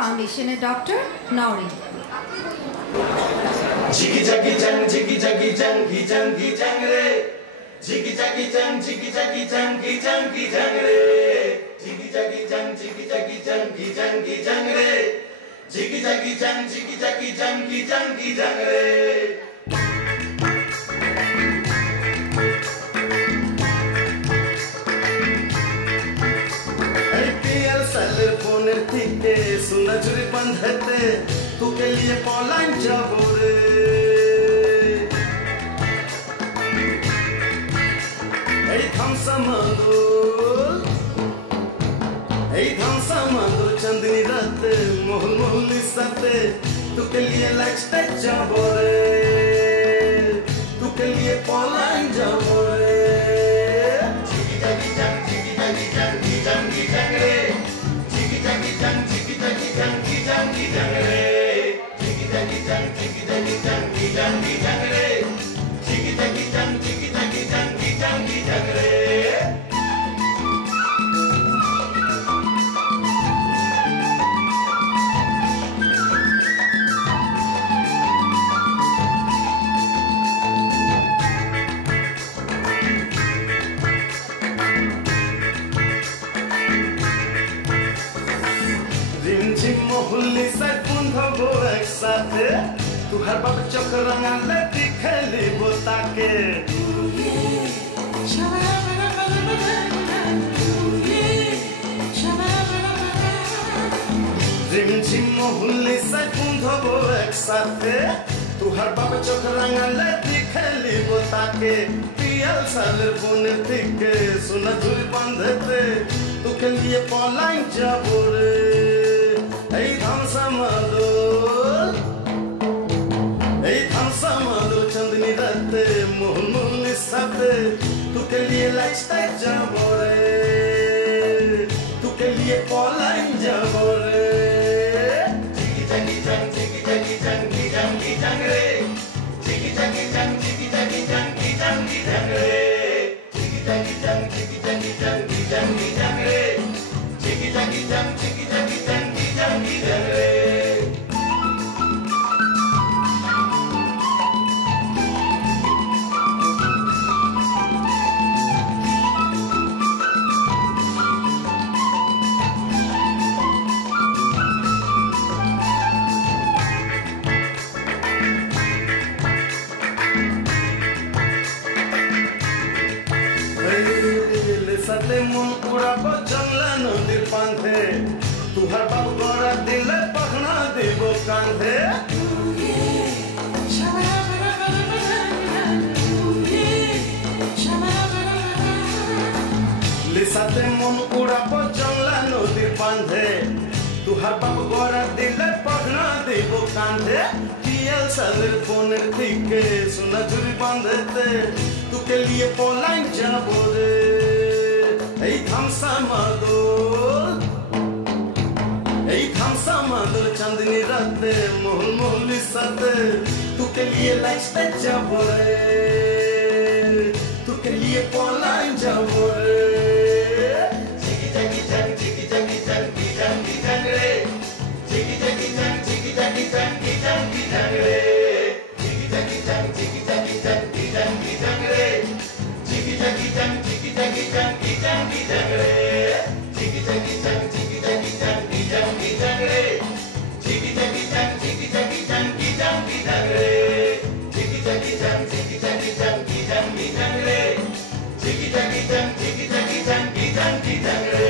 ফাউন্ডেশনের doctor Nowrin. Jiggy jaggy jang, jiggy jaggy jang, jang jang re. Jiggy jaggy jang, jiggy jaggy jang, jang re. Jiggy jaggy jang, jiggy jaggy jang, jang re. Jiggy jaggy jang, jiggy jaggy jang, jang re. IPL salir poner thikke suna juri bandhate tu ke liye palan jabo re. Tham samandur chandni raat mohul mohul sate tu ke liye lifestyle jabo re tu ke liye palan jabo re. Jiggy jaggy jang, jiggy jaggy jang, jang re. Jiggy jaggy jang, jiggy jaggy jang, jang re. Jiggy jaggy jang, jiggy jaggy jang, jang re. Jiggy jaggy jang, jiggy jaggy jang, jang re. मोहल्ली से पुंधबो एक साथे तू हर बाप चौक रंगाले दिखली बोता के rim झिम मोहल्ली से पुंधबो एक साथे तू हर बाप चौक रंगाले दिखली बोता के पियल साल पुन दिखे सुना झुरी बंधते तू के लिए पलाइन जाबो रे. Hey tham samadul chandni raate mohul mohul sate tu ke liye lifestyle jabo re tu ke liye palan jabo re. Jiggy jaggy jang, jiggy jaggy jang, jang re. Jiggy jaggy jang, jiggy jaggy jang, jang re. Jiggy jaggy jang, jiggy jaggy jang, jang re. Jiggy jaggy jang, jiggy jaggy jang, jang re. Sate mon pura ko jangla nondir panthe tu har bab gora dile pakhna debo kanthe le sate mon pura ko jangla nondir panthe tu har bab gora dile pakhna debo kanthe piyal salir poner thikke suna juri bandhete tu ke liye polain jabo re. Hey tham samadul chandni raate mohul mohul sate tu ke liye lifestyle jabo re tu ke liye palan jabo re. Jiggy jaggy jang, jiggy jaggy jang, jang re. Jiggy jaggy jang, jiggy jaggy jang, jang re. Jiggy jaggy jang, jiggy jaggy jang, jang re. Jiggy jaggy jang, jiggy jaggy jang, jang re. Jiggy jaggy jang, jiggy jaggy jang, jang re. Jiggy jaggy jang, jiggy jaggy jang, jang re. Jiggy jaggy jang, jiggy jaggy jang, jang re. Jiggy jaggy jang, jiggy jaggy jang, jang re.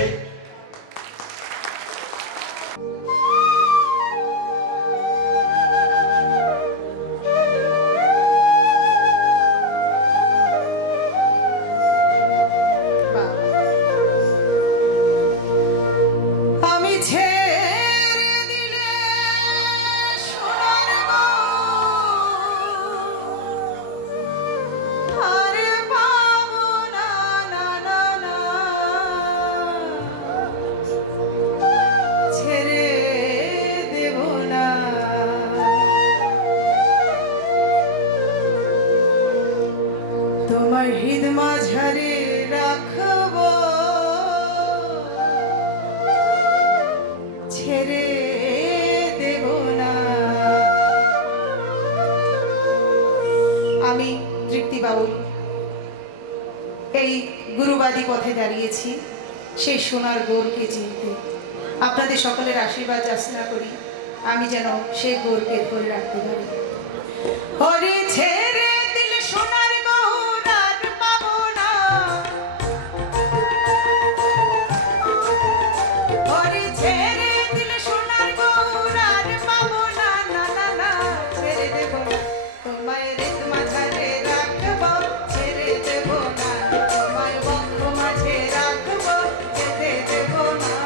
ছেড়ে অবাধি পথে দাঁড়িয়েছি সেই সোনার গৌরকে চিনতে। আপনাদের সকলের আশীর্বাদ যাচনা করি আমি যেন সেই গৌরকে ধরে রাখতে পারি। ওরে ছেড়ে দিলে সোনার গৌর আর পাবো না, ওরে ছেড়ে দিলে সোনার গৌর আর পাবো না, না না না ছেড়ে দেব না তোমায় রেত মাঝারে রাখবো, ছেড়ে দেব না তোমায় বক্ষ মাঝে রাখবো, যেতে দেব না।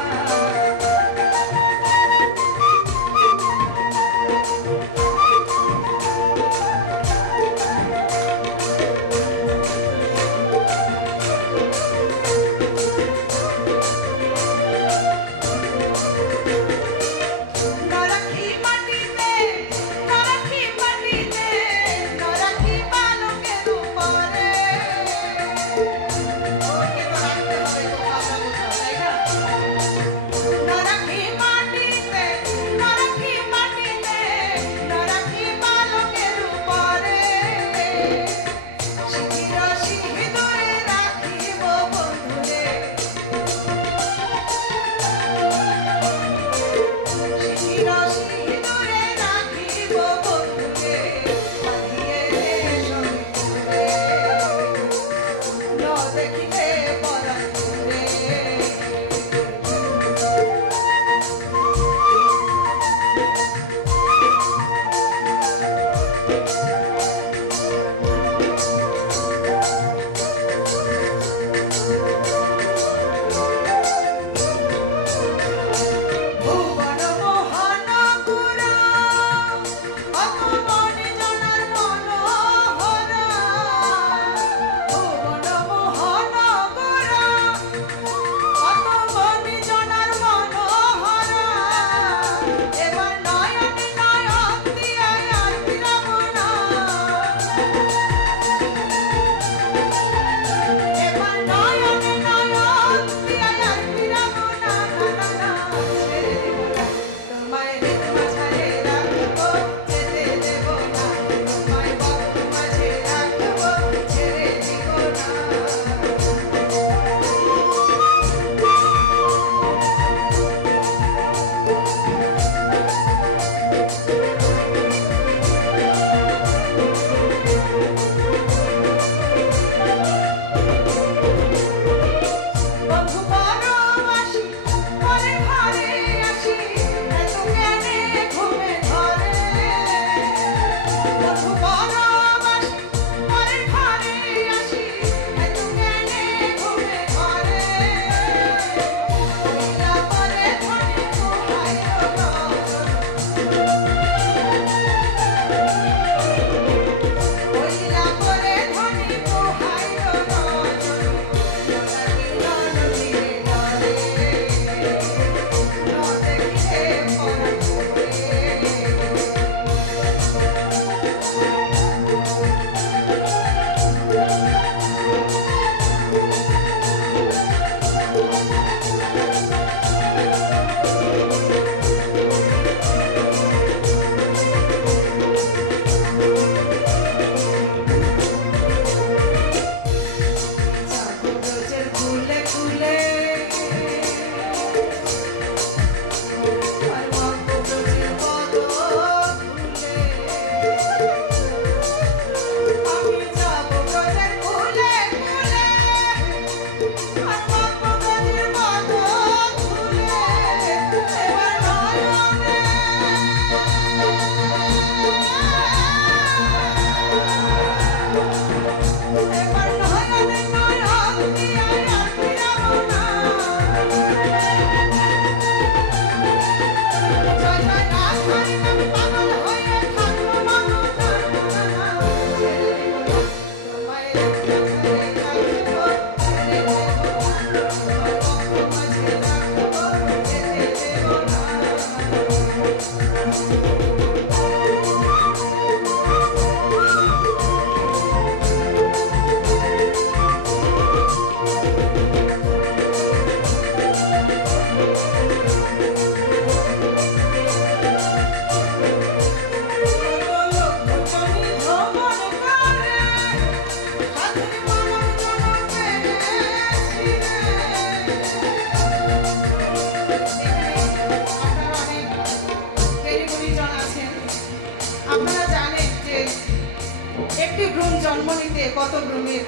জন্ম নিতে কত ভ্রমের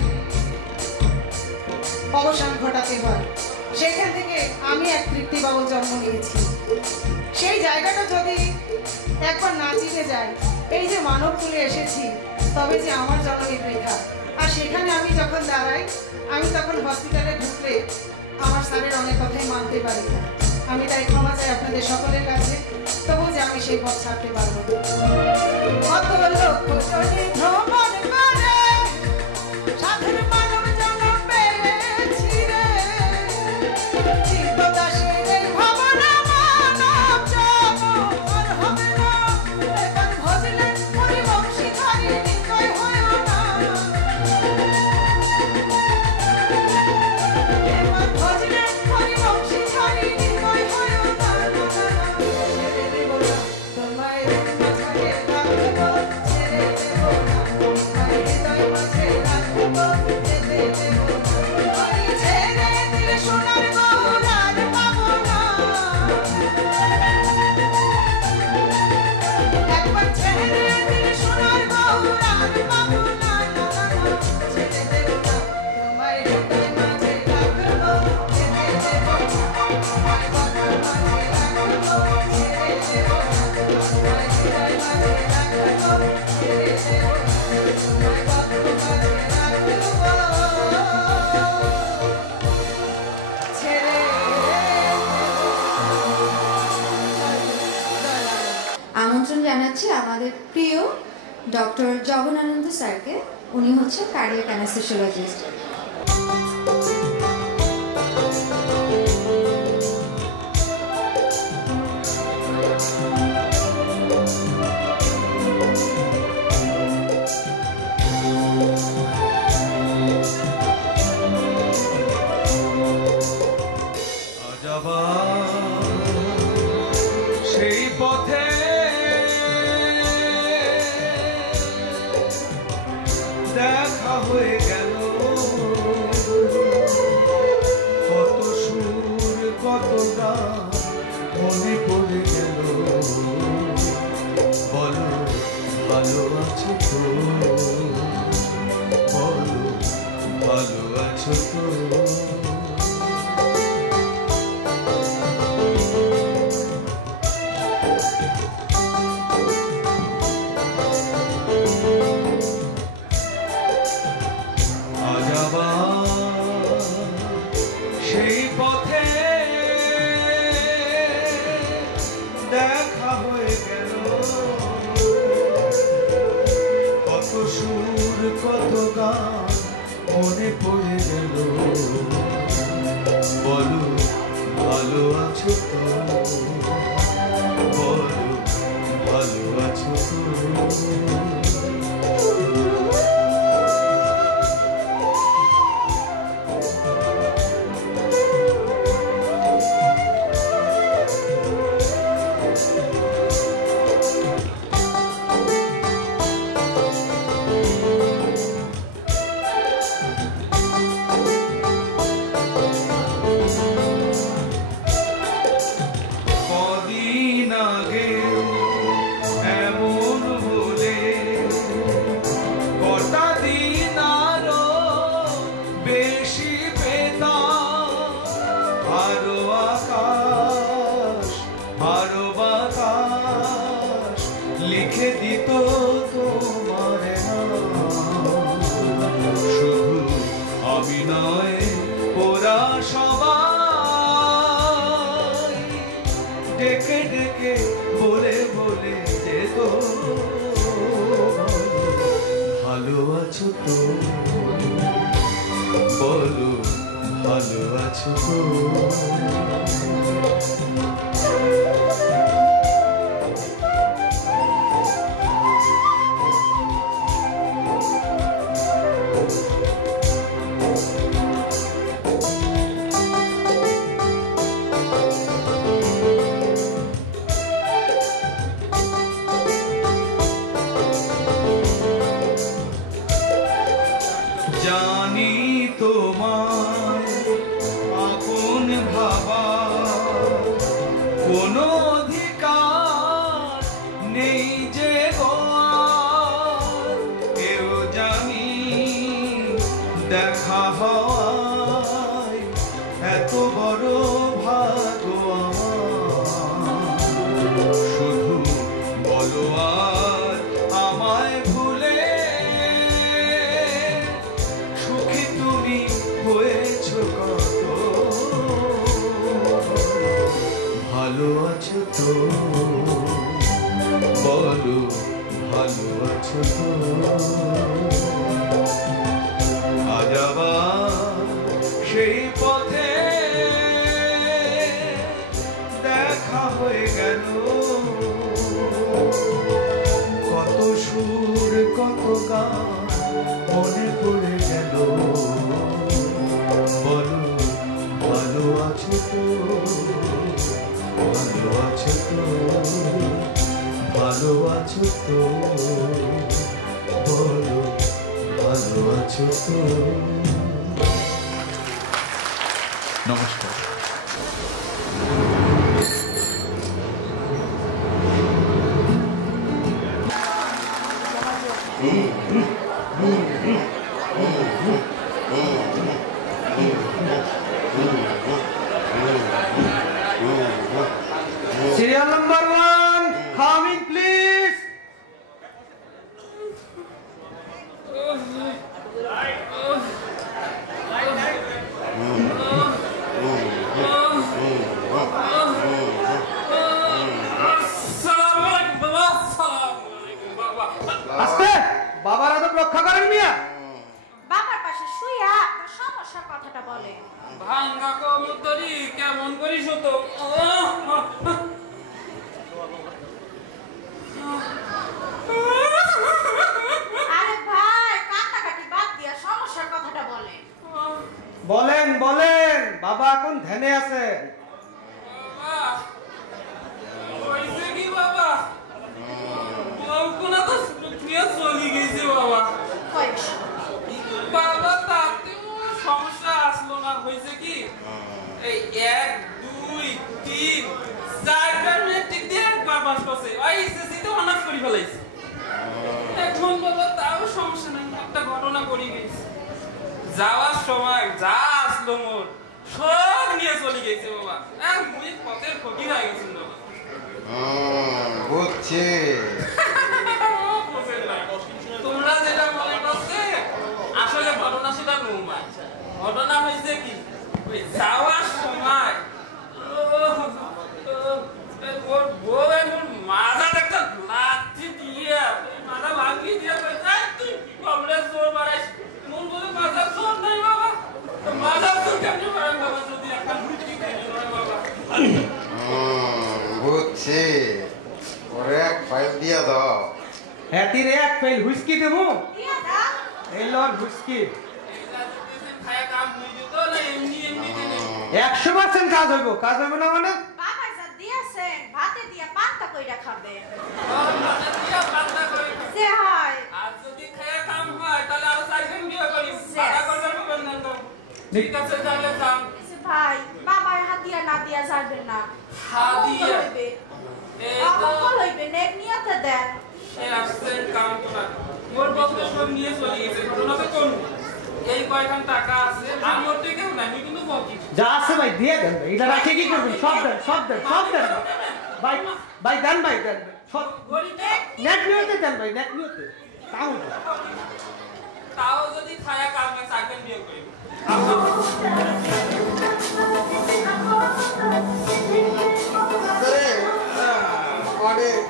অবসান ঘটাতে হয়, সেখান থেকে আমি এক তৃপ্তি বাবুল জন্ম নিয়েছি। সেই জায়গাটা যদি একবার না চিনে যায়, এই যে মানব কুলে এসেছি, তবে যে আমার জন্মের রেখা। আর সেখানে আমি যখন দাঁড়াই, আমি তখন হসপিটালে ঢুকলে আমার স্যারের অনেক কথাই মানতে পারি না। আমি তাই ক্ষমা চাই আপনাদের সকলের কাছে, তবু যে আমি সেই পথ ছাড়তে পারবো না। কত লোক ভ্রমণ করে সাধুর মানব জন্ম পেয়েছি রে, চিত্তদাসের এই ভাবনা মানব জন্ম আর হবে না। এবার ভজলে হরিবংশী ধারী নিশ্চয় হয়ো না, এবার ভজলে হরিবংশী ধারী নিশ্চয় হয়ো না। ছেড়ে দেব না তোমায় মাঝে রাখবো, ছেড়ে দেব না তোমায় হৃদয় মাঝে রাখবো, যেতে দেব না। ওই ছেড়ে দিলে সোনার গৌর আর পাবো না। একবার ছেড়ে দিলে সোনার গৌর আর পাবো না। ছেড়ে দেব না তোমায় হৃদয় মাঝে রাখবো, যেতে দেব না তোমায় বক্ষ মাঝে রাখবো, ছেড়ে দেব না তোমায় হৃদয় মাঝে রাখবো, ছেড়ে দেব না তোমায় বক্ষ মাঝে রাখবো, ছেড়ে আমন্ত্রণ জানাচ্ছি আমাদের প্রিয় ডক্টর জগনানন্দ স্যারকে। উনি হচ্ছে কার্ডিয়াক অ্যানেস্থেসিওলজিস্ট। সেই পথে দেখা হয়ে গেল, কত সুর কত গান মনে পড়ে গেল। বলো ভালো আছো তো, বলো ভালো আছো তো। সেই পথে দেখা হয়ে গেল, কত সুর কত গান মনে পড়ে গেল। বলো ভালো আছো তো, বলো ভালো আছো তো। কদিন আগে এমন হলে কটা দিন আরো বেশি পেতাম। আরো আকাশ আরো বাতাস লিখে দিত তোমার নাম। শুধু আমি নয়, ওরা সবাই ডেকে ডেকে বলে বলে যেত, ভালো আছো তো, বলো ভালো আছো তো। জানি তোমায় আপন ভাবা কোনো অধিকার বলো ভালো আছো তো আজ আবার সেই পথে দেখা হয়ে গেল কত সুর কত গান মনে পড়ে গেল বলো ভালো আছো তো ভালো আছো তো ভালো আছো তো বলো ভালো আছো তো নমস্কার Serial number 1, coming please. আস্তে বাবার আদব রক্ষা করেন মিয়া। বাবার পাশে শুইয়া আপনার সমস্যার কথাটা বলে। ভাঙ্গা কবুতরি কেমন করিস তো আরে ভাই কান্নাকাটি বাদ দিয়া সমস্যার কথাটা বলে। বলেন বলেন বাবা এখন ধ্যানে আছে। হইছে কি বাবা বউকুনা তো তুইয়া চলি গেছে বাবা কইস বাবা তাতেও সমস্যা আসলো না হয়েছে কি এই 1 2 3 4 মেট্রিক দিয়ে একবার পাস করছে ওই এসএসসি তে অনার্স করে ফেলাইছে এখন বাবা তাও সমস্যা নাই একটা ঘটনা করি গেছে যাওয়ার সময় যা আসলো মোর সব নিয়ে চলে গেছে বাবা আর মুই পথের ফকির হয়ে গেছি বাবা বুঝছি তোমরা যেটা মনে করছে আসলে ঘটনা সেটা নয় ঘটনা হয়েছে কি ওই যাওয়ার সময় ওর বউ এখন মাথা একটা লাঠি দিয়ে মাথা ভাঙিয়ে দিয়ে তুই কমরে জোর বাড়াইস মন বলে মাথা জোর নাই বাবা মাথা জোর কেমনি বাড়াই বাবা যদি একটা লুচি খেয়ে বাবা বুঝছি ওরে এক ফাইল দিয়া দাও হ্যাতিরে এক ফেল হুইস্কি দেবো দিয়া দাও এই লর হুইস্কি খায়া কাম হয়ে যেত না এমনি এমনি 100% কাজ হইব না মানে বাবা যা দিয়েছেন ভাতে দিয়া পান্তা কইরা খাবে যে হয় আর যদি খায়া কাম হয় তাহলে আরো 4 দিন বিয়ে করি আধা করবে না ঠিক আছে তাহলে যাও যে ভাই বাবার হাত দিয়া না দিয়া যাবে না হাত দিয়া? হইবে এই আমার তো কল হইবে নেক নিয়তে দেন এই আসছেন কাম করা মোর বউকে সব নিয়ে চলে গেছে ঘটনা তো কোন এই কয়খান টাকা আছে আর মোর থেকে না আমি কিন্তু বকি যা আছে ভাই দিয়ে দেন ভাই এটা রাখে কি করবেন সব দেন ভাই ভাই দেন সব গরিব নেট নিয়তে দেন ভাই নেট নিয়তে তাও না। তাও যদি খায়া কাম হয় 4 দিন বিয়ে করি অনেক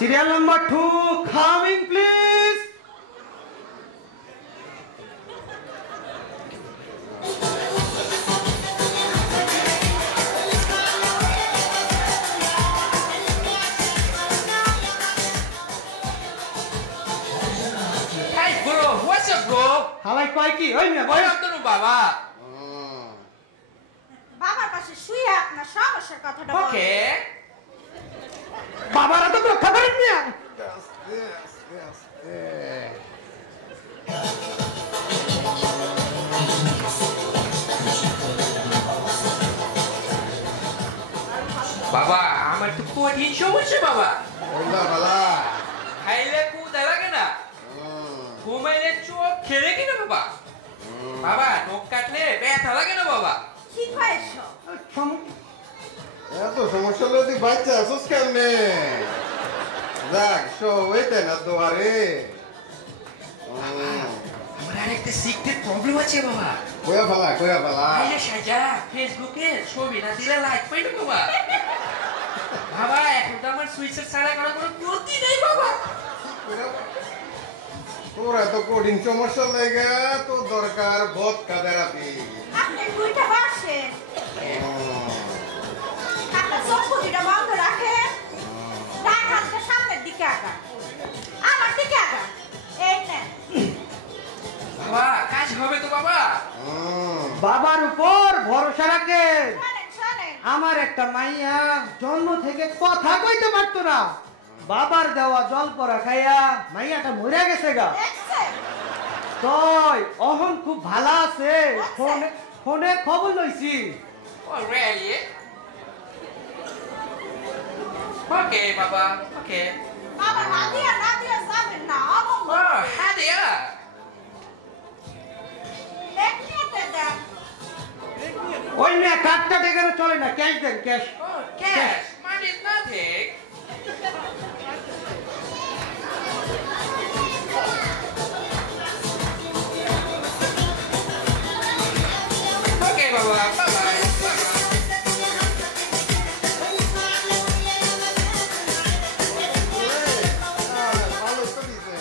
Serial number 2, coming please. Hey bro, what's up bro? হালাই কয় কি ওই না Why boy not to Baba? বাবার পাশে শুইয়া আপনার সমস্যার কথাটা বলে Okay. বাবারা তো রক্ষা করেন মিয়া বাবা আমার তো কঠিন সমস্যা বাবা ওলা বালা খাইলে কুদা লাগে না ঘুমাইলে চোখ খেলে কিনা বাবা বাবা নখ কাটলে ব্যথা লাগে না বাবা কি কইছ এত সমস্যা হলে তুই বাচ্চা আসুস কেমনে যাক শো ওইতে না দোয়ারে আমার আরেকটা সিক্রেট প্রবলেম আছে বাবা কয়া ফালা আইলে সাজা ফেসবুকে ছবি না দিলে লাইক পাই না বাবা বাবা এখন তো আমার সুইচের ছাড়া করার কোনো গতি নেই বাবা তোর এত কঠিন সমস্যা লেগে তো দরকার ভদকা থেরাপি আপনি দুইটা বসেন আপনার চোখ দুইটা বন্ধ রাখেন ডান হাতটা সামনের দিকে আগান আমার দিকে আগান এই নেন বাবা কাজ হবে তো বাবা বাবার উপর ভরসা রাখেন শোনেন শোনেন আমার একটা মাইয়া জন্ম থেকে কথা কইতে পারতো না বাবার দেওয়া জল পরা খাইয়া মাইয়াটা মরে গেছে গা দেখছেন তই অহন খুব ভালো আছে ফোনে ফোনে খবর লইছি ও রিয়েলি ওকে বাবা ওকে বাবা না দিয়া যাবেন না অমঙ্গল ও হাদিয়া দেখতে দেন ওই মেয়ে কাটটা ডেকে চলে না ক্যাশ দেন ক্যাশ ও cash money is nothing okay বাবা বাই বাই ভালো তো দিছে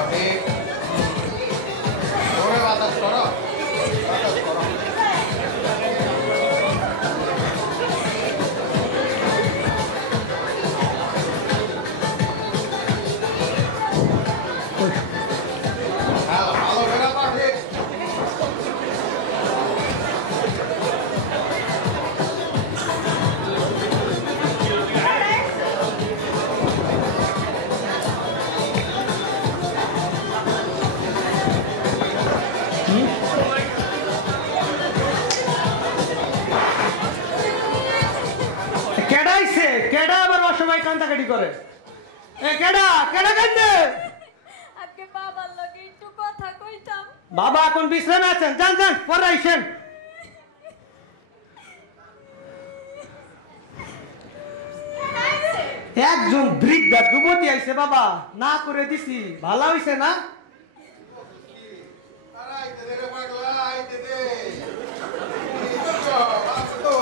আমি ওরে বাতাস করো ভালো বেড়া পাঠে কেডাইছে কেডা আবার অসময় কান্দাকাটি করে এ কেডা কেডা কান্দে আজকে বাবার লগে একটু কথা কইতাম বাবা এখন বিশ্রামে আছেন যান যান পরে আইসেন একজন বৃদ্ধা যুবতী আইছে বাবা না করে দিছি ভালো হইছে না আইতে দে রে পাগলা আইতে দে তো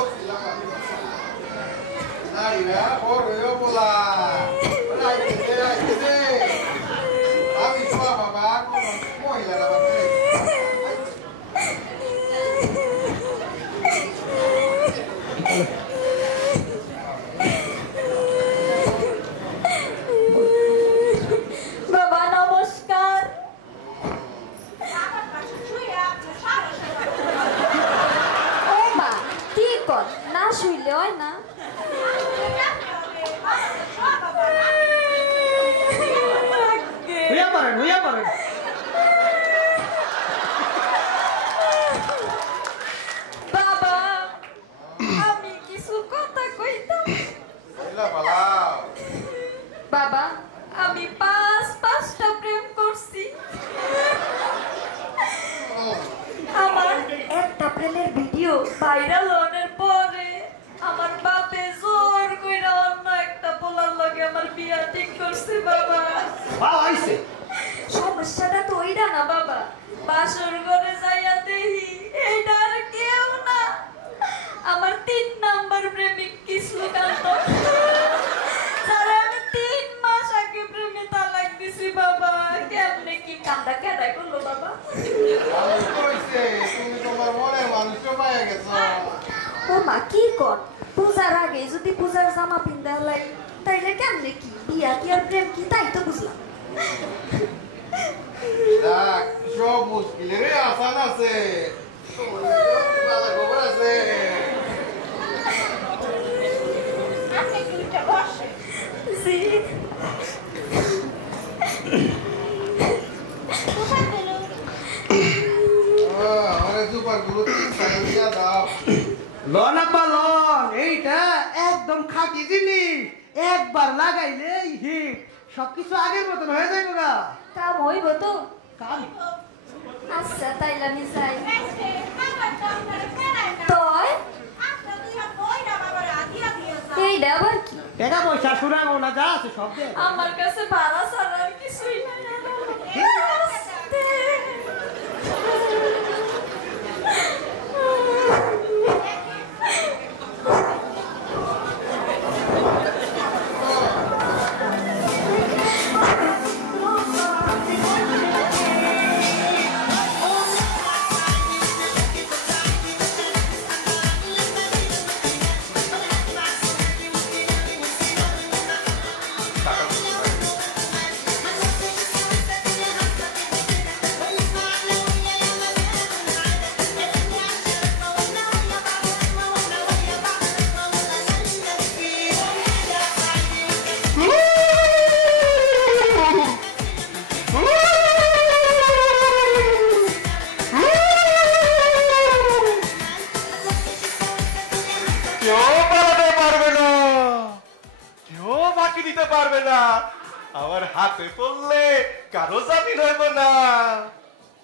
নাইরা ওরে বলা আইতে দে আমি সব বাবা কোন মহিলারা বাবা বাবা নমস্কার আমার পাশে শুয়ে আছে সারা ও মা কি কর না শুইলে হয় না হইয়া পারেন বাবা আমি কিছু কথা কইতাম এলা পালাও বাবা আমি পাঁচটা প্রেম করছি আমার একটা প্রেমের ভিডিও ভাইরাল হওয়ার পরে আমার বাপে জোর কইরা অন্য একটা পোলার লগে আমার বিয়া ঠিক করছে বাবা ভালো হইছে সমস্যাটা তো ওইটা না বাবা বাসর ঘরে যাইয়া দেখি এইটা আর কেউ আমা কি কর পূজার আগে যদি পূজার জামা পিন্দা লাই তাইলে কেমনে কি বিয়া কি আর প্রেম কি তাই তো বুঝলাম দেখ সব মুশকিলের আসান আছে ভালো খবর আছে জি আমারে সুপার গুরু সাইয়া দাও লন আব্বা লন এইটা একদম খাঁটি জিনিস একবার লাগাইলে হিট সবকিছু আগের মতন হয়ে যাবে গা কাম হইব তো কাম আচ্ছা তাইলে আমি যাই তয় এইটা আবার কি টাকা পয়সা শুনাবো না যা আছে সব দে আমার কাছে ভাড়া ছাড়া আর কিছুই নাই আমার হাতে পড়লে কারো জামিন হইব না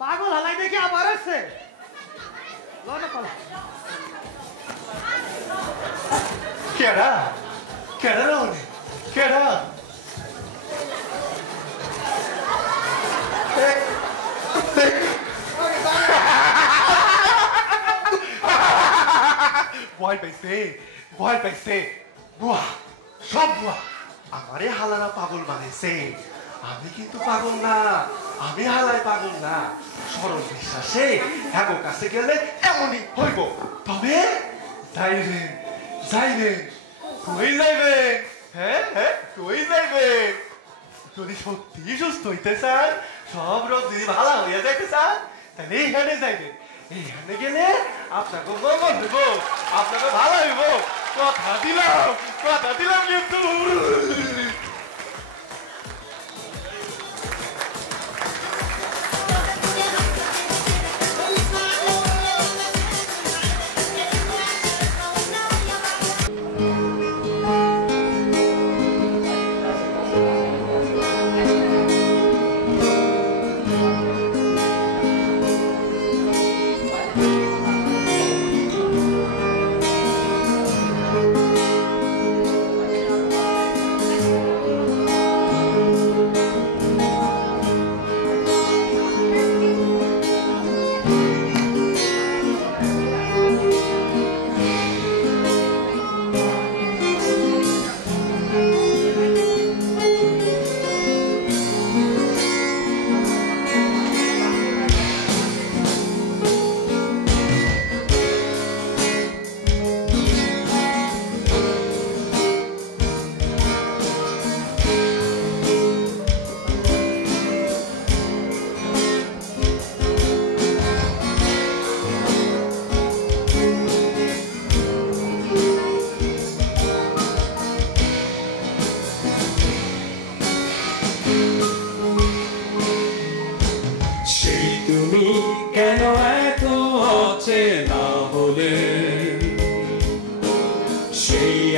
পাগল হালাই দেখি আবার আছে লনে পালা কেডা কেডা লনে কেডা ভয় পাইছে বুয়া সব বুয়া আমারে হালারা পাগল বানাইছে আমি কিন্তু পাগল না আমি হালাই পাগল না সরল বিশ্বাসে হ্যাগো কাছে গেলে এমনই হইব তবে যাইবেন কই যাইবেন হ্যাঁ কই যাইবেন যদি সত্যি সুস্থ হইতে চান সব রোগ যদি ভালো হইয়া যাইতে চান তাহলে এইখানে যাইবেন এইখানে গেলে আপনাকে মঙ্গল দেব আপনাকে ভালো হইব কথা দিলাম কিন্তু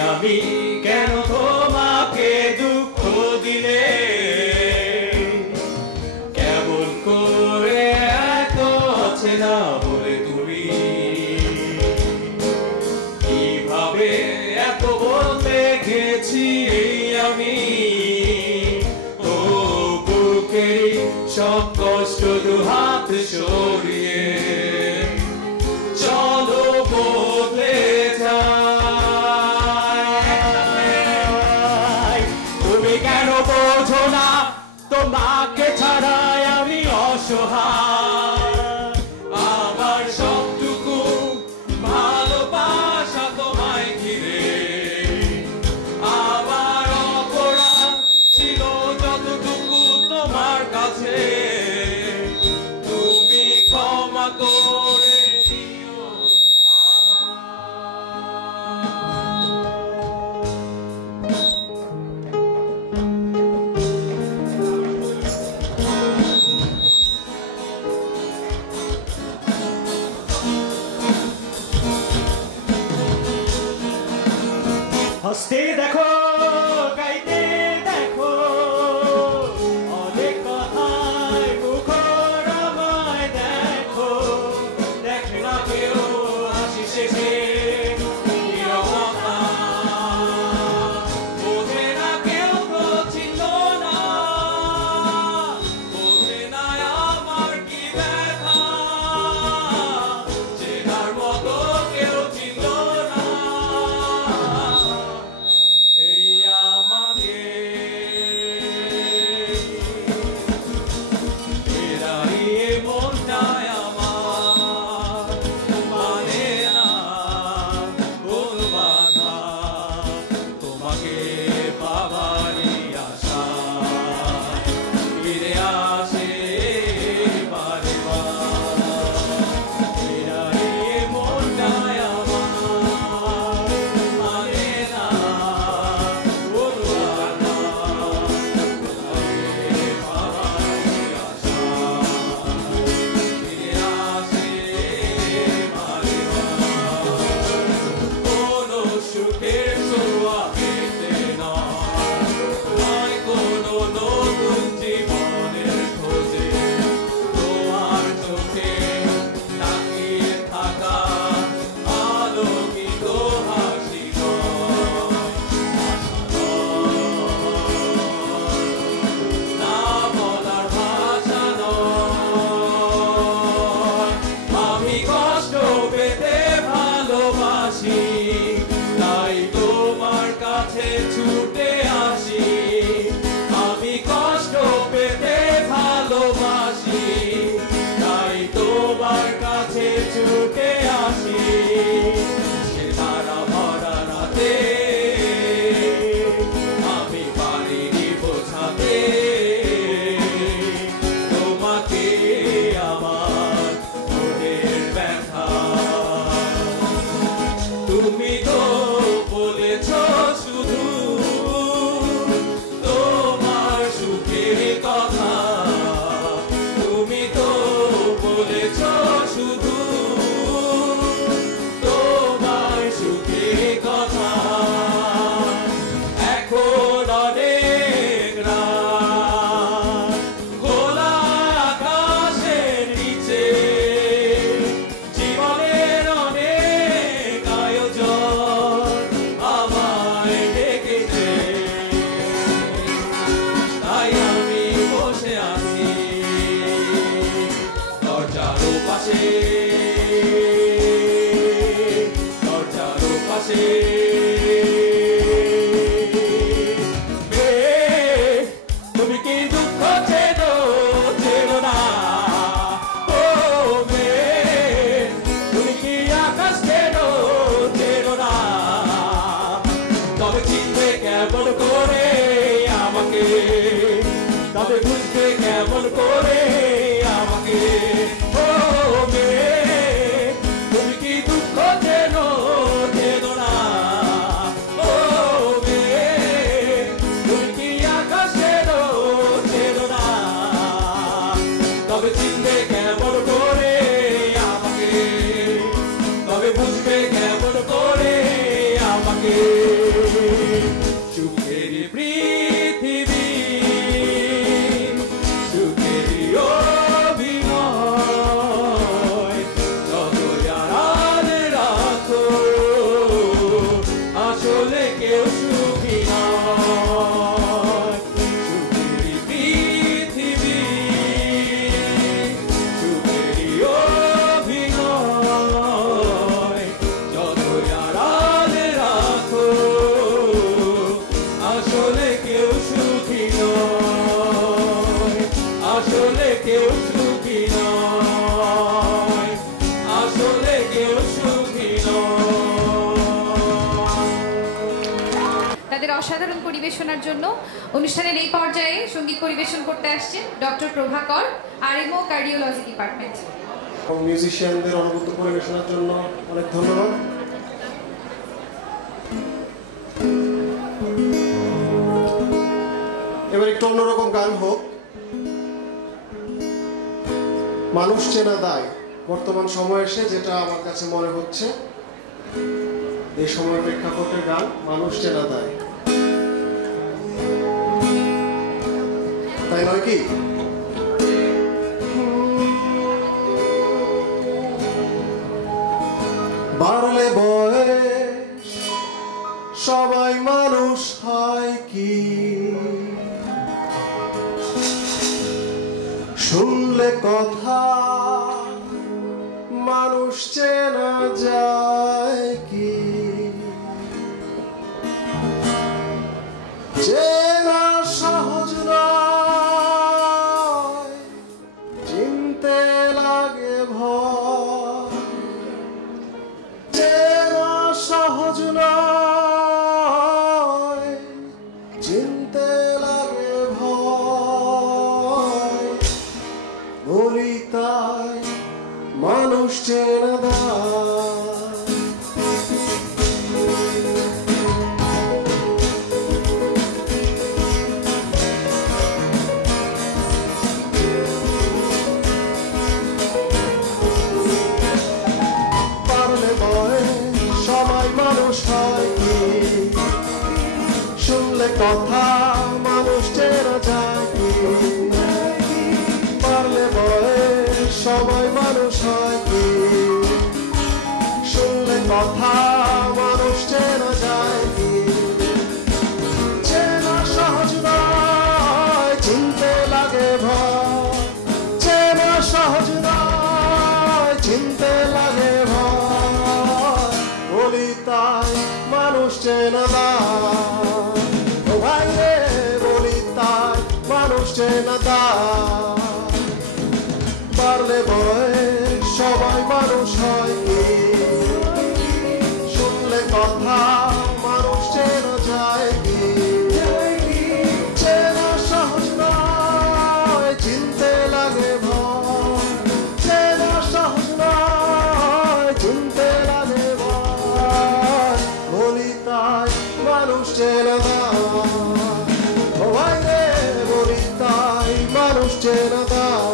আমি কেন তোমাকে দুঃখ দিলে কেমন করে এত অচেনা বলে তুমি কিভাবে এত বলতে গেছি আমি ও বুকের সব কষ্ট দুহাত সরিয়ে চলো বদলে তোমাকে ছাড়াই আমি অসহায় আমার সবটুকু ভালোবাসা হাসতে দেখো গাইতে দেখো অনেক কথায় মুখর আমায় দেখো দেখে না কেউ হাসি শেষে নীরবতা বোঝে না কেউ তো ছিল না বোঝে না আমার কি ব্যথা চেনার মতো কেউ ছিল না এই আমাকে এরাইয়ে মনটায় আমার মানে না কোন বাধা তোমাকে পাবারই আশা ফিরে আসে বারে বার এরাইয়ে মনটায় আমার মানে না কোন বাধা তোমাকে পাবারই আশা ফিরে আসে বারে বার কোনো সুখের ছোঁয়া পেতে নয় নয় কোনো নতুন জীবনের খোঁজে তোমার চোখে তাকিয়ে থাকা আলোকিত হাসি না বলার ভাষা নয় আমি কষ্ট পেতে ভালোবাসি তাই তোমার কাছে ছুটে আসি আমি কষ্ট পেতে ভালোবাসি তাই তোমার কাছে ছুটে আসি সে তারা ভরা রাতে আমি পারিনি বোঝাতে তোমাকে আমার মনের ব্যথা তুমি তো বলেছ শুধু তোমার সুখের কথা তুমি তো বলেছ শুধু তোমার সুখের কথা এখন অনেক রাত খোলা আকাশের নিচে জীবনের অনেক আয়োজন আমায় ডেকেছে তাই আমি বসে আছি দরজার পাশে দরজার পাশে তুমি কি দুঃখ চেনো চেনো না ও তুমি কি আকাশ চেনো চেনো না তবে চিনবে কেমন করে আমাকে তবে বুঝবে কেমন করে আমাকে ও তুমি কি দুঃখ চেনো চেনো না ও তুমি কি আকাশ চেনো চেনো না তবে চিনবে কেমন করে আমাকে তবে বুঝবে কেমন করে আমাকে সুখের পৃথিবী সুখেরই অভিনয় যতই আড়ালে রাখো আসলে কেউ সুখী নয় সুখেরই পৃথিবী সুখেরই অভিনয় যতই আড়ালে রাখো আসলে কেউ সুখী নয় আসলে কেউ সুখী নয় আসলে কেউ সুখী নয় তাদের অসাধারণ পরিবেশনার জন্য অনুষ্ঠানের এই পর্যায়ে সঙ্গীত পরিবেশন করতে আসছেন doctor Prabhakar RMO cardiology department এবং মিউজিশিয়ানদের অনবদ্য পরিবেশনার জন্য অনেক ধন্যবাদ এবার একটু অন্যরকম গান হোক মানুষ চেনা দায় বর্তমান সময়ে এসে যেটা আমার কাছে মনে হচ্ছে এই সময় প্রেক্ষাপটের গান মানুষ চেনা দেয়, তাই নয় কি? বাড়লে বয়স সবাই মানুষ হয় কি, শুনলে কথা মানুষ চেনা যায় কি, চেনা সহজ নয়, চিনতে লাগে ভয়, চেনা সহজ নয়, চিনতে লাগে ভয়, বলি তাই মানুষ চেনা দেয়। পারলে বয়স সবাই মানুষ হয় কি, শুনলে কথা মানুষ চেনা যায় কি, পারলে বয়স সবাই মানুষ হয় কি, শুনলে কথা মানুষ চেনা যায় কি, চেনা সহজ নয়, চিনতে লাগে ভয়, চেনা সহজ নয়, চিনতে লাগে ভয়, বলি তাই মানুষ চেনা দেয়। ও ভাই রে, বলি তাই মানুষ চেনা দেয়। পারলে বয়স সবাই মানুষ হয় কি, শুনলে কথা মানুষ চেনা যায় কি, চেনা সহজ নয়, চিনতে লাগে ভয়, চেনা সহজ নয়, চিনতে লাগে ভয়, বলি তাই মানুষ চেনা দেয়। ও ভাই রে, বলি তাই মানুষ চেনা দেয়।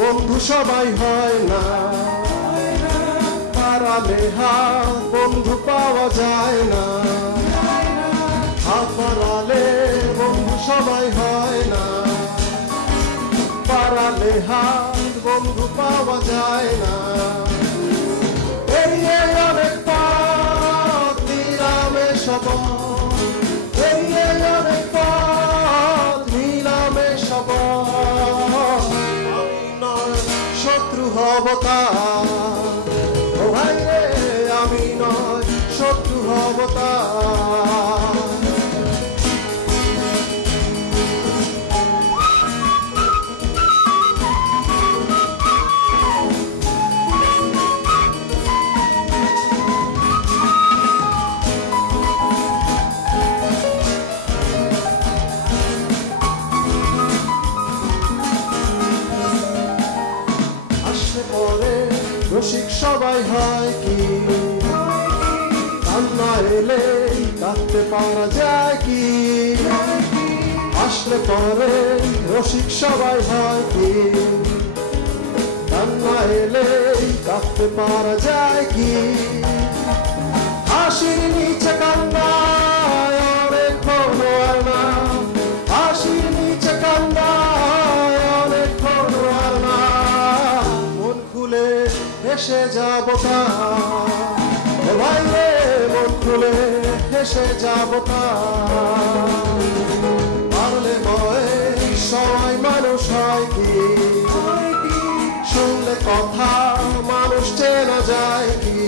বন্ধু সবাই হয় না, পারালে হাত বন্ধু পাওয়া যায় না, হাত পারালে বন্ধু সবাই হয় না, পারালে হাত বন্ধু পাওয়া যায় না, এই অনেক পথ নিলামে শপথ, এই অনেক পথ নিলামে শপথ, শত্রু হব তার, ও ভাই রে আমি নয় শত্রু হব তার। রসিক সবাই হয় কি, কান্না এলে কাঁদতে পারা যায় কি, আসলে পরে রসিক সবাই হয় কি, কান্না এলে কাঁদতে পারা যায় কি, হাসির নিচে কান্নায় অনেক হলো আর না, হাসির নিচে কান্নায় অনেক হলো আর না, মন খুলে হেসে যাব তার, ভাই রে মন খুলে হেসে যাব তার, পারলে বয়স সবাই মানুষ হয় কি, শুনলে কথা মানুষ চেনা যায় কি,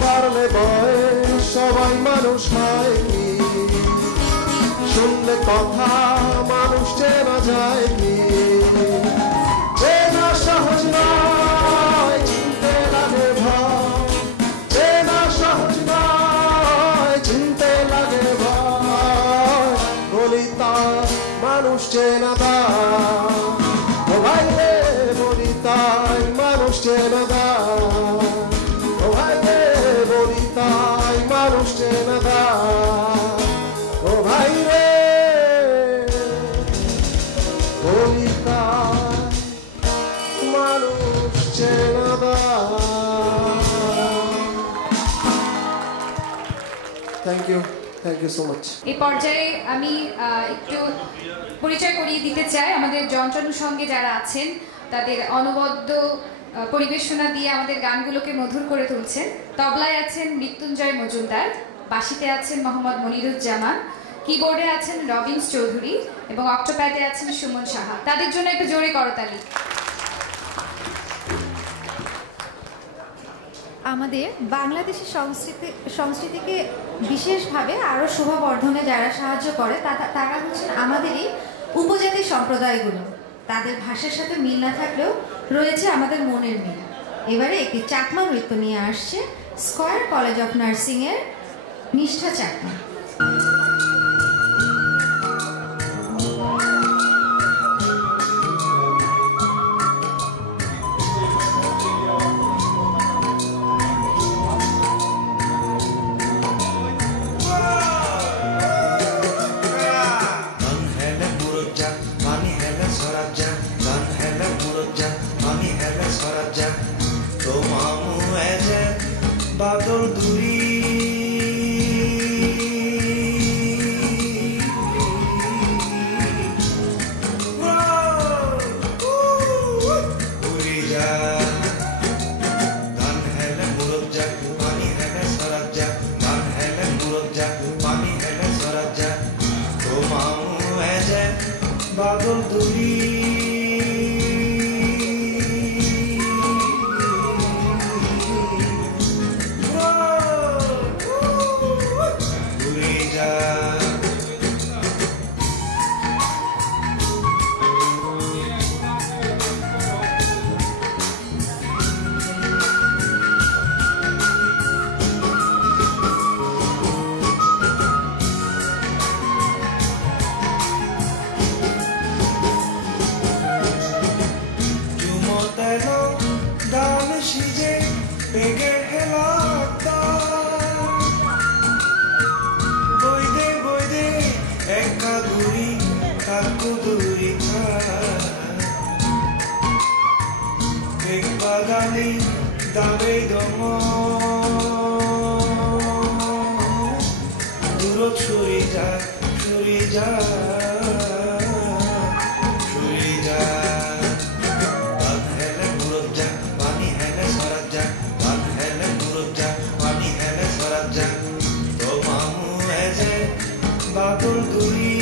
পারলে বয়স সবাই মানুষ হয় কি, শুনলে কথা মানুষ চেনা যায় কি, চেনা সহজ নয়, চিনতে লাগে ভয়, চেনা সহজ নয়, চিনতে লাগে ভয়, বলি তার মানুষ মানুষ চেনা দায় ও ভাই রে বলি তাই মানুষ চেনা দায় ও ভাই রে বলি তাই মানুষ চেনা দায় ও ভাই রে বলি তাই মানুষ চেনা দায়। Thank you so much. এই পর্যায়ে আমি একটু পরিচয় করিয়ে দিতে চাই আমাদের যন্ত্রাণুর সঙ্গে যারা আছেন তাদের অনবদ্য পরিবেশনা দিয়ে আমাদের গানগুলোকে মধুর করে তুলছেন। তবলায় আছেন মৃত্যুঞ্জয় মজুমদার, বাঁশিতে আছেন মোহাম্মদ মনিরুজ্জামান, কিবোর্ডে আছেন রবিন্স চৌধুরী এবং অক্টোপ্যাডে আছেন সুমন সাহা। তাদের জন্য একটু জোরে করতালি। আমাদের বাংলাদেশের সংস্কৃতিকে বিশেষভাবে আরও শোভাবর্ধনে যারা সাহায্য করে তারা হচ্ছেন আমাদেরই উপজাতি সম্প্রদায়গুলো। তাদের ভাষার সাথে মিল না থাকলেও রয়েছে আমাদের মনের মিল। এবারে একটি চাকমা নৃত্য নিয়ে আসছে স্কয়ার কলেজ অফ নার্সিংয়ের নিষ্ঠা চাকমা। বাদল দুরি উড়ি যা গান হেলে মুরত যা পানি হেলে সরাব যা গান হেলে মুরত যা পানি হেলে সরাব যা তো মামু এজে বাদল দুরি Bagani dabe domo duro churi ja ban hele murot ja pani hele sarat ja ban hele murot ja pani hele sarat ja to mamu eje badul duri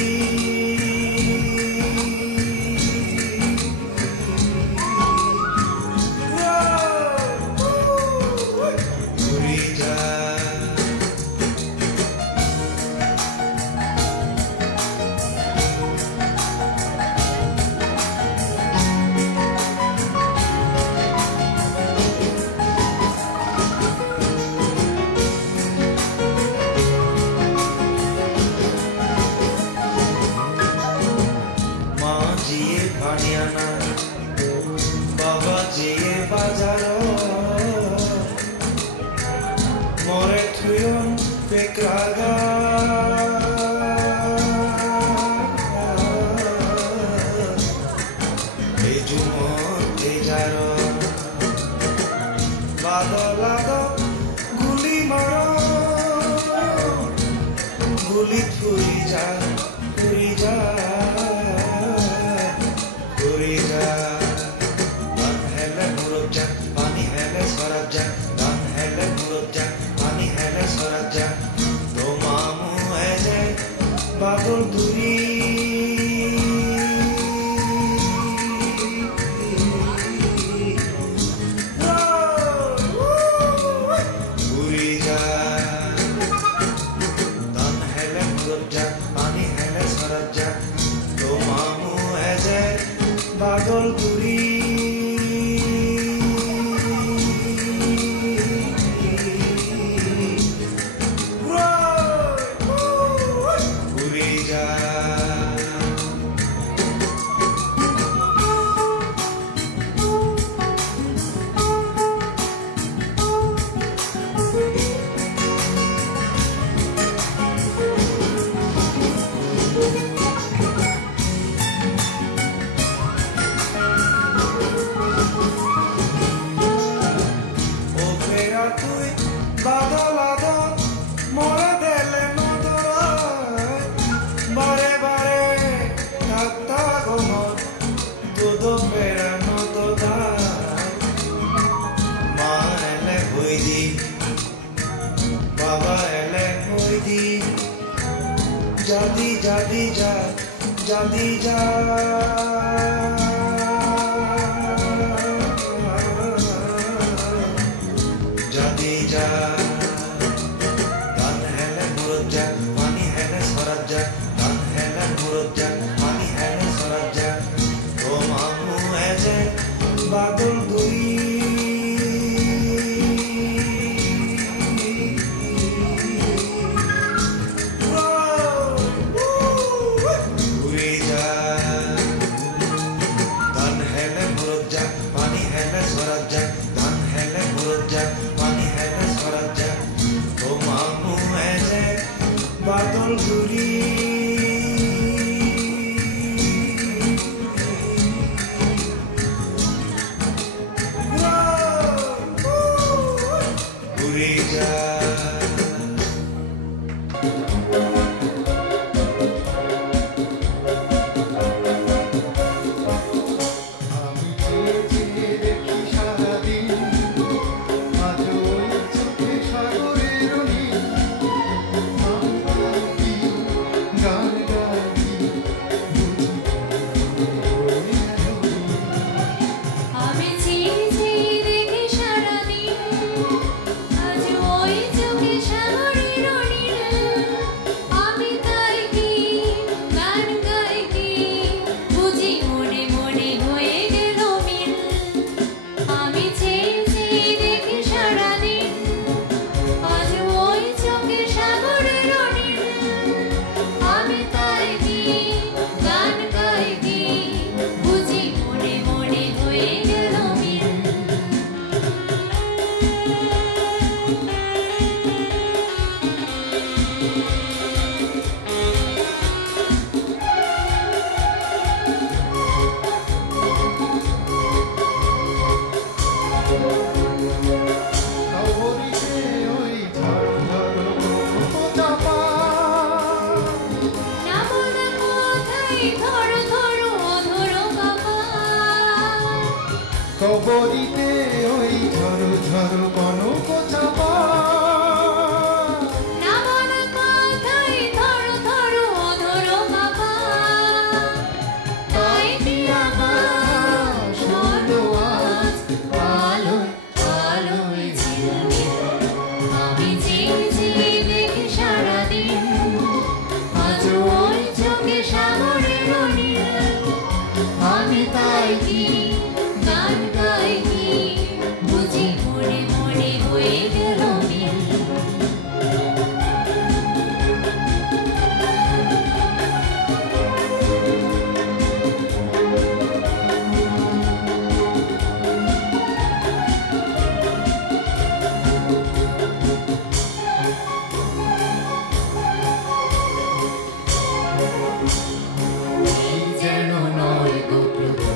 Baba jiye bazaro more thuyon pekraga ejumo tejaro badalaga guli maro guli thuri ja Badul duri uri ja dan hele murut ja pani hele sarat ja to mamu eje badul duri जाती जाती जा जाती जा जाती जा गान है ले मुरत जा पानी है ले स्वरत जा गान है ले मुरत जा पानी है ले स्वरत जा तो मामू है जे बादल दुई बादल गुरी गुरी जा কবরিতে ওই ঝড় ঝড় কনক চাপা নামন কথাই ধরো ধরো অধরো বাবা তাই কি আমার শোনো আজ আলো আলোয় ঝিলমিল আমি চেয়ে দেখি সারাদিন আজ ওই চোখে সাগরের নীল আমি তাই কি গান গাই কি বুঝি মনে মনে হয়ে গেল মিল যেন নয় গো প্রভু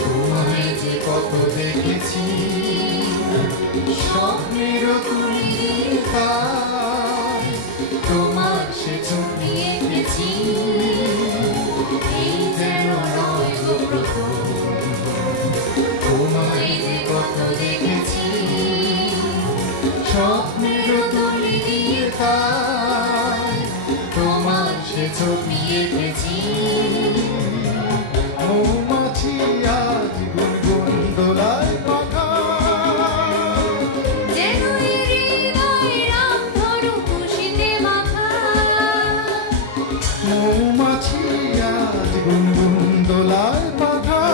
তোমায় যে কত দেখেছি স্বপ্নের তুলিকায় তোমার সে ছবি এঁকেছি এই যেন নয় গো প্রভু তোমায় যে কত দেখেছি স্বপ্নের তুলিকায় তোমার সে ছবি এঁকেছি মৌমাছি আজ গুনগুন দোলায় পাখা যেন হৃদয় রাম ধরু খুশিতে মাখা মৌমাছি আজ গুনগুন দোলায় পাখা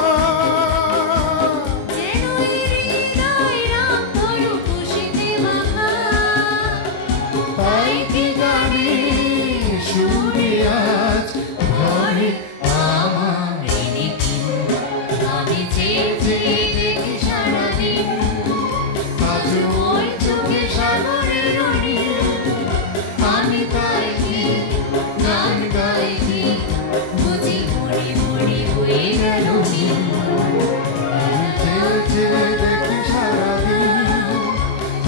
যেন হৃদয় রাম ধরু খুশিতে মাখা তাই কি গানে সুরে আজ ঘরে আমার আমি চেয়ে চেয়ে দেখি সারাদিন আজ ওই চোখে সাগরের নীল আমি তাই কি গান গাই কি বুঝি মনে মনে হয়ে গেল মিল চেয়ে দেখি সারাদিন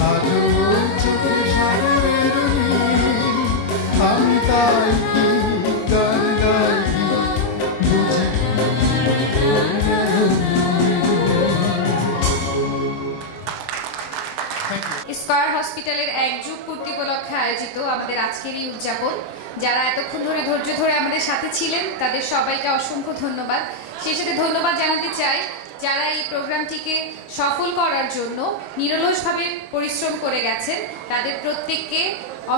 আজ ওই চোখে সাগরের নীল আমি তাই কি গান গাই কি বুঝি স্কট স্কয়ার হসপিটালের 1 যুগ পূর্তি উপলক্ষে আয়োজিত আমাদের আজকের এই উদযাপন। যারা এতক্ষণ ধরে ধৈর্য ধরে আমাদের সাথে ছিলেন তাদের সবাইকে অসংখ্য ধন্যবাদ। সেই সাথে ধন্যবাদ জানাতে চাই যারা এই প্রোগ্রামটিকে সফল করার জন্য নিরলসভাবে পরিশ্রম করে গেছেন, তাদের প্রত্যেককে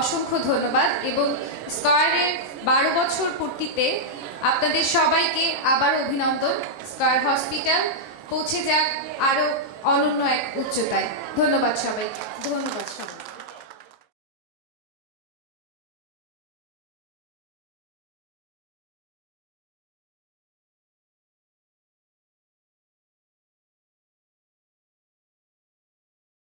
অসংখ্য ধন্যবাদ। এবং স্কয়ারের 12 বছর পূর্তিতে আপনাদের সবাইকে আবার অভিনন্দন। স্কয়ার হসপিটাল পৌঁছে যাক আরো অনন্য এক উচ্চতায়। ধন্যবাদ সবাইকে। ধন্যবাদ।